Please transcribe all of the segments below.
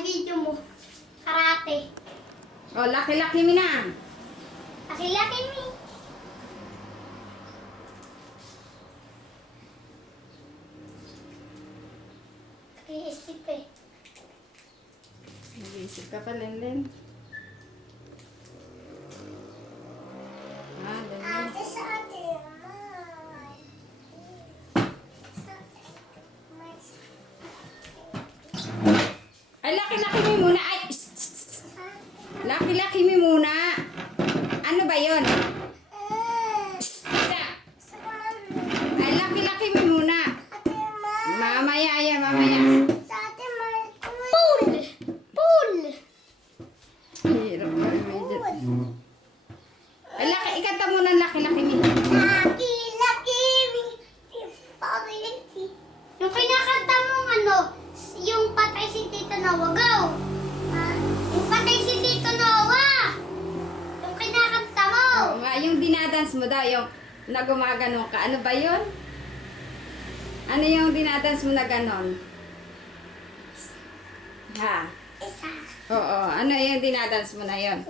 i-video mo. Karate. Oh, laki-laki mi na. Laki-laki mi. Nag-iisip eh. Nag-iisip ka pa, Lenlen. Ah, Lenlen. Ate sa atin. Ay, laki-laki mi muna. Ay, laki-laki mi muna. Ano ba yun? Isa. Ay, laki-laki mi muna. Mamaya, yan, mamaya. Pool! Pool! Hirap ba, medyo. Ay, laki, ikanta mo ng laki-laki mi. Laki-laki mi. Yung kinakanta mong ano, yung patay si Tito Nawagaw. Yung patay si Tito Nawa. Yung kinakanta mo. Oo nga, yung dinadance mo daw, yung na gumagano ka. Ano ba yun? Ano yung dinadance mo na ganon? Ha? Isa. Oo, ano yung dinadance mo na yun?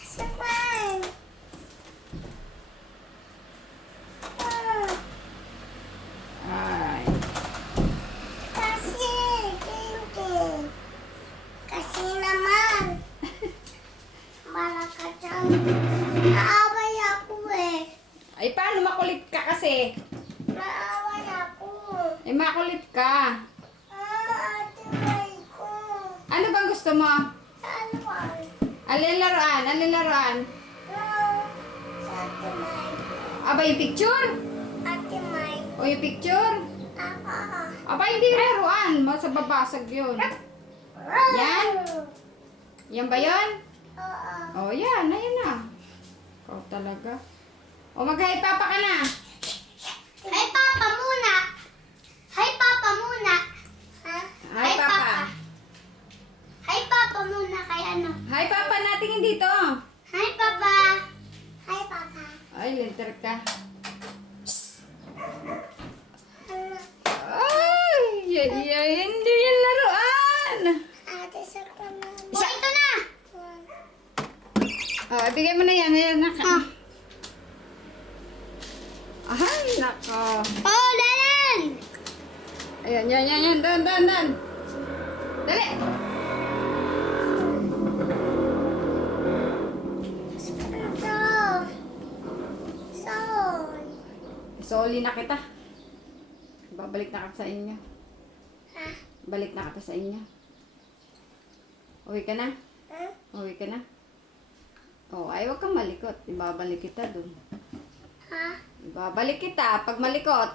Sabay. Ay. Kasi, kasi naman. Malaka dyan. Naaway ako eh. Ay, paano makulit ka kasi? Naaway ako. Ay, makulit ka. Ate May ko. Ano bang gusto mo? Saan ba? Alin laruan? Alin laruan? Sa Ate May. Aba, yung picture? Ate May. O yung picture? Ako. Aba, hindi laruan. Masababasag yun. Yan? Yan ba yun? Oo. O, yan. Ayun na. Ikaw talaga. O, mag-hi papa ka na. Hi, Papa muna. Hi, Papa muna. Ha? Hi, Papa. Hi, Papa muna kay ano. Hi, papa. Natingin dito. Hi, Papa. Hi, Papa. Ay, lenter ka. Ano? Ay, hindi yan laruan. Ate, sa kanan. Isa. Ito na. O, ibigay mo na yan. Ayan, naka. Ay, nako. Oh, Lelen! Ayan, yan, yan, yan. Doon, doon, doon. Dali. Ito. Soy. Soli na kita. Babalik na ka sa inyo. Ha? Balik na kita sa inyo. Uwi ka na? Ha? Uwi ka na? Oh, ay, huwag kang malikot. Ibabalik kita dun. Ha? Ibabalik kita pag malikot.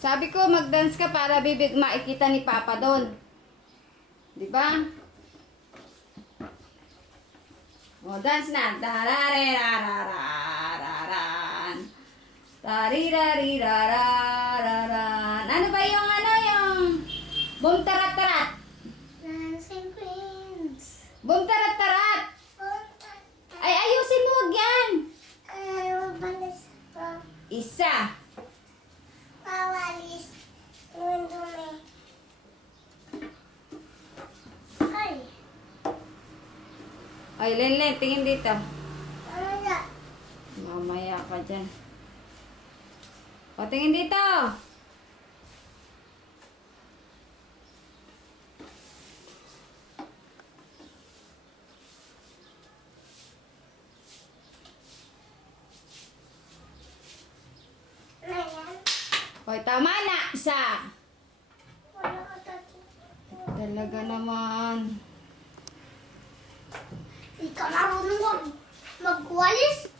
Sabi ko, mag-dance ka para bibig makikita ni Papa doon. Di ba? O, dance na. Dararararararan. Tarirariraran. Ano ba yung boom tarat-tarat? Dancing Queens. Boom tarat-tarat. Ay, ayusin mo, wag yan. Mabalis ko. Isa. Pawalis. Yung dumi. Ay. Ay, Lenlen, tingin dito. Ano na? Mamaya ka dyan. O, tingin dito. Ano yan? O, tama na. Isa. Wala ka tayo. Talaga naman. Ikaw marunong magwalis?